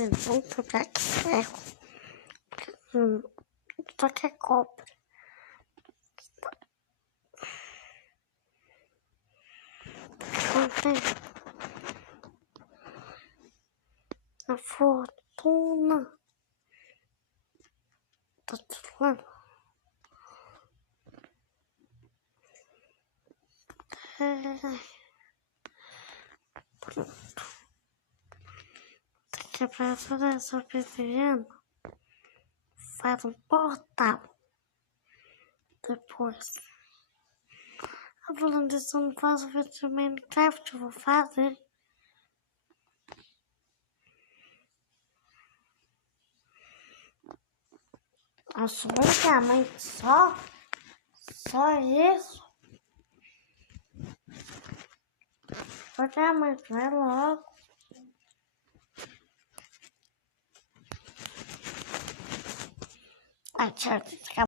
fazer muito black ferro. Só que é cobre. Contém a fortuna. Tá falando? Pronto. Tem que quebrar toda essa obsidiana. Faz um portal. Depois. Falando disso, eu não faço vídeo de Minecraft, eu vou fazer. Nossa, basicamente só isso. Basicamente, vai logo. Ai, tchau,